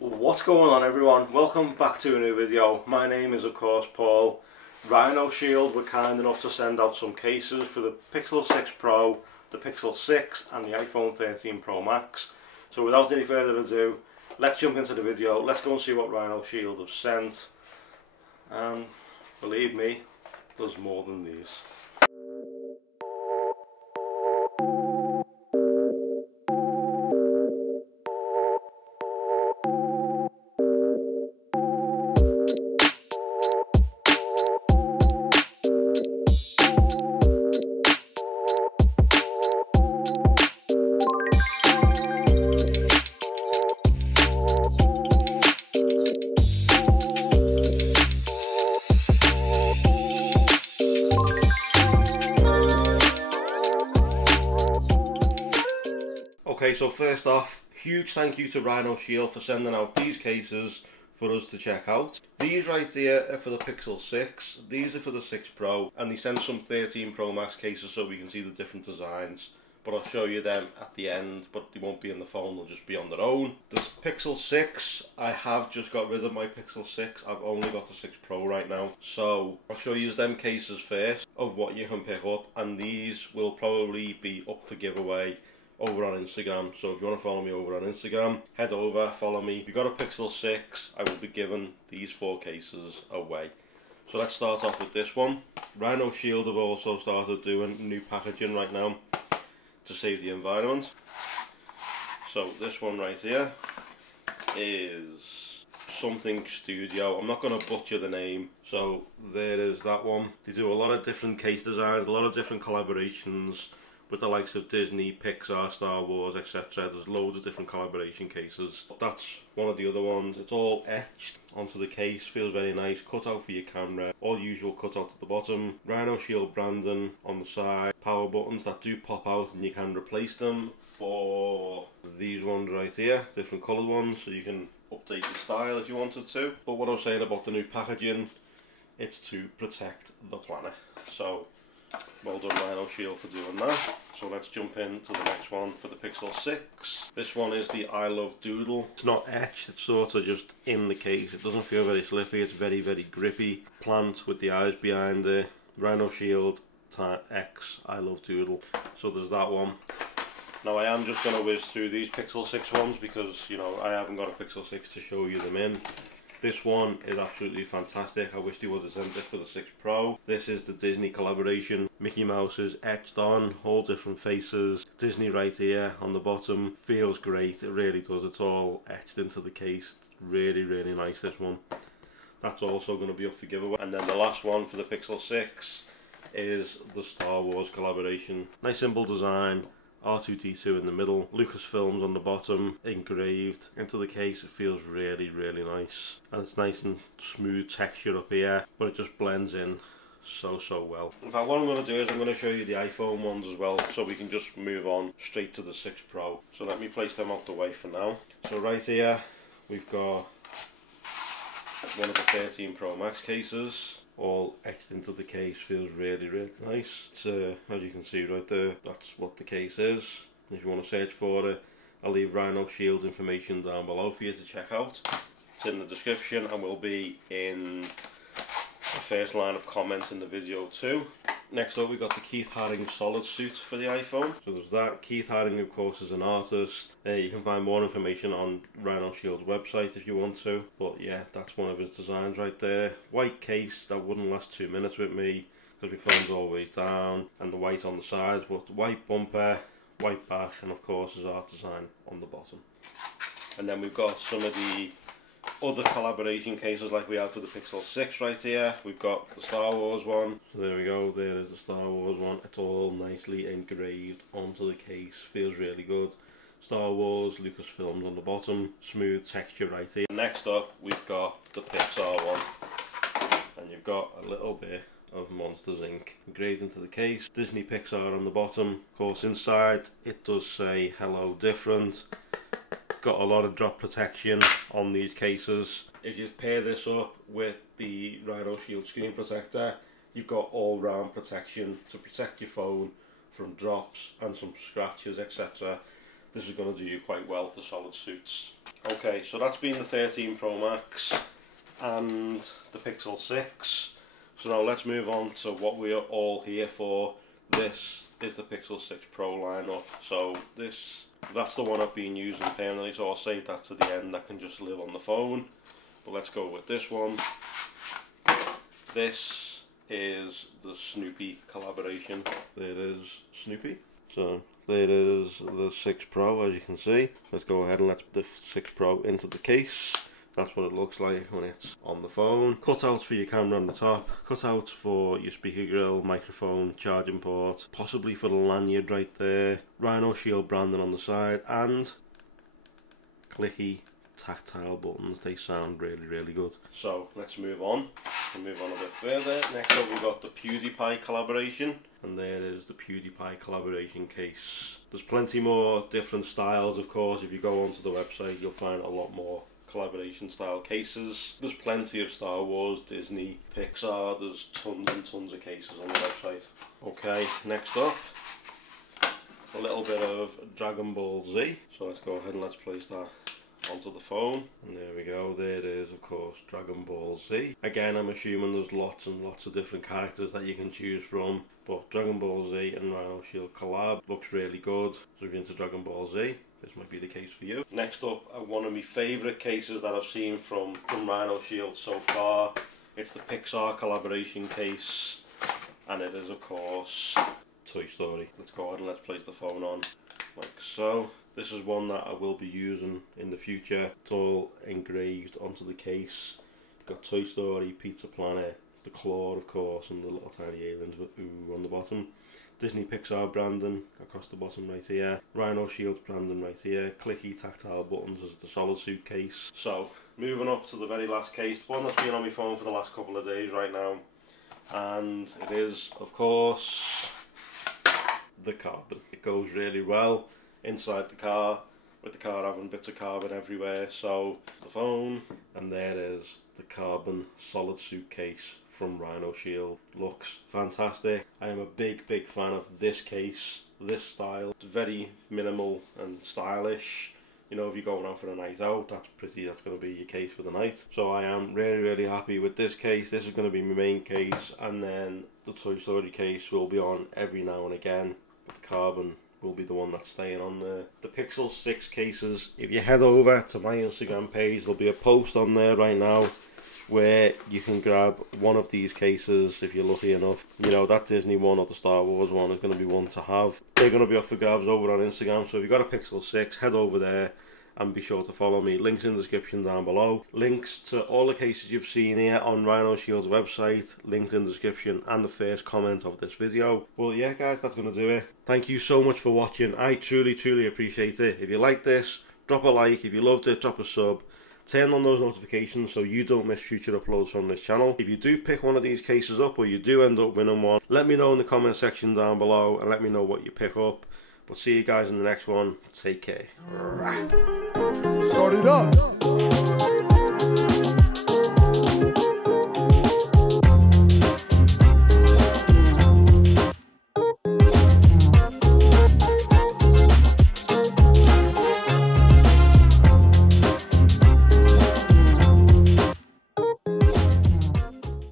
What's going on, everyone? Welcome back to a new video. My name is of course Paul. Rhino Shield were kind enough to send out some cases for the Pixel 6 Pro, the Pixel 6 and the iPhone 13 Pro Max. So without any further ado, let's jump into the video. Let's go and see what Rhino Shield have sent. And believe me, there's more than these. Okay, so first off, huge thank you to Rhino Shield for sending out these cases for us to check out. These right here are for the Pixel 6, these are for the 6 Pro, and they sent some 13 Pro Max cases so we can see the different designs. But I'll show you them at the end, but they won't be in the phone, they'll just be on their own. The Pixel 6, I have just got rid of my Pixel 6, I've only got the 6 Pro right now. So I'll show you them cases first of what you can pick up, and these will probably be up for giveaway over on Instagram. So if you want to follow me over on Instagram, head over, follow me. If you've got a Pixel 6, I will be giving these 4 cases away. So let's start off with this one. Rhino Shield have also started doing new packaging right now to save the environment. So this one right here is Something Studio. I'm not going to butcher the name. So there is that one. They do a lot of different case designs, a lot of different collaborations with the likes of Disney, Pixar, Star Wars, etc. There's loads of different collaboration cases. That's one of the other ones. It's all etched onto the case, feels very nice. Cut out for your camera, all usual cut out at the bottom. Rhino Shield branding on the side. Power buttons that do pop out and you can replace them for these ones right here. Different coloured ones, so you can update your style if you wanted to. But what I was saying about the new packaging, it's to protect the planet. So well done Rhino Shield for doing that. So let's jump into the next one for the Pixel 6. This one is the I Love Doodle. It's not etched, it's sort of just in the case. It doesn't feel very slippy, it's very, very grippy. Plant with the eyes behind it. Rhino Shield X I Love Doodle. So there's that one. Now I am just going to whiz through these Pixel 6 ones because, you know, I haven't got a Pixel 6 to show you them in. This one is absolutely fantastic. I wish they would have sent this for the 6 Pro. This is the Disney collaboration. Mickey Mouse is etched on, all different faces. Disney right here on the bottom. Feels great, it really does. It's all etched into the case. It's really, really nice, this one. That's also going to be up for giveaway. And then the last one for the Pixel 6 is the Star Wars collaboration. Nice simple design. R2-D2 in the middle, Lucasfilms on the bottom, engraved into the case. It feels really, really nice, and it's nice and smooth texture up here, but it just blends in so well. In fact, what I'm going to do is I'm going to show you the iPhone ones as well, so we can just move on straight to the 6 Pro. So let me place them out the way for now. So right here we've got one of the 13 Pro Max cases, all etched into the case. Feels really, really nice. It's, as you can see right there, that's what the case is. If you want to search for it, I'll leave Rhino Shield information down below for you to check out. It's in the description and will be in the first line of comments in the video too. Next up, we got the Keith Haring Solid Suit for the iPhone. So there's that. Keith Haring, of course, is an artist. You can find more information on Rhino Shield's website if you want to. But yeah, that's one of his designs right there. White case, that wouldn't last 2 minutes with me because my phone's always down. And the white on the sides, but the white bumper, white back, and of course his art design on the bottom. And then we've got some of the other collaboration cases like we have for the Pixel 6 right here. We've got the Star Wars one. So there we go, there is the Star Wars one. It's all nicely engraved onto the case, feels really good. Star Wars, Lucasfilms on the bottom, smooth texture right here. Next up we've got the Pixar one, and you've got a little bit of Monsters Inc. engraved into the case. Disney Pixar on the bottom. Of course inside it does say hello different. Got a lot of drop protection on these cases. If you pair this up with the Rhino Shield screen protector, you've got all-round protection to protect your phone from drops and some scratches, etc. this is going to do you quite well, the solid suits. Okay, so that's been the 13 Pro Max and the Pixel 6. So now let's move on to what we are all here for. This is the Pixel 6 Pro lineup. So that's the one I've been using permanently, so I'll save that to the end. That can just live on the phone. But let's go with this one. This is the Snoopy collaboration. There is Snoopy. So there is the 6 Pro, as you can see. Let's go ahead and let's put the 6 Pro into the case. That's what it looks like when it's on the phone. Cutouts for your camera on the top, cutouts for your speaker grill, microphone, charging port, possibly for the lanyard right there, Rhino Shield branding on the side, and clicky tactile buttons. They sound really, really good. So let's move on. We'll move on a bit further. Next up we've got the PewDiePie collaboration, and there is the PewDiePie collaboration case. There's plenty more different styles, of course. If you go onto the website you'll find a lot more collaboration style cases. There's plenty of Star Wars, Disney, Pixar. There's tons and tons of cases on the website. Okay, next up, a little bit of Dragon Ball Z. So let's go ahead and let's place that onto the phone, and there we go. There it is, of course, Dragon Ball Z. Again, I'm assuming there's lots and lots of different characters that you can choose from, but Dragon Ball Z and Rhino Shield collab looks really good. So if you're into Dragon Ball Z, this might be the case for you. Next up, one of my favourite cases that I've seen from Rhino Shield so far. It's the Pixar collaboration case, and it is, of course, Toy Story. Let's go ahead and let's place the phone on like so. This is one that I will be using in the future. It's all engraved onto the case. Got Toy Story, Pizza Planet, the claw, of course, and the little tiny aliens with ooh on the bottom. Disney Pixar branding across the bottom right here. Rhino Shield branding right here. Clicky tactile buttons as the solid suit case. So, moving up to the very last case. The one that's been on my phone for the last couple of days right now. And it is, of course, the Carbon. It goes really well inside the car, with the car having bits of carbon everywhere. So the phone, and there is the Carbon solid suit case from Rhino Shield. Looks fantastic. I am a big fan of this case, this style. It's very minimal and stylish. You know, if you're going out for a night out, that's going to be your case for the night. So I am really happy with this case. This is going to be my main case, and then the Toy Story case will be on every now and again, but the Carbon will be the one that's staying on there. The Pixel 6 cases, if you head over to my Instagram page, there'll be a post on there right now where you can grab one of these cases if you're lucky enough. You know, that Disney one or the Star Wars one is going to be one to have. They're going to be up for grabs over on Instagram, so if you've got a Pixel 6, head over there and be sure to follow me. Links in the description down below. Links to all the cases you've seen here on Rhino Shield's website, linked in the description and the first comment of this video. Well, yeah guys, that's going to do it. Thank you so much for watching. I truly appreciate it. If you like this, drop a like. If you loved it, drop a sub. Turn on those notifications so you don't miss future uploads from this channel. If you do pick one of these cases up, or you do end up winning one, let me know in the comment section down below and let me know what you pick up. But see you guys in the next one. Take care. Start it up.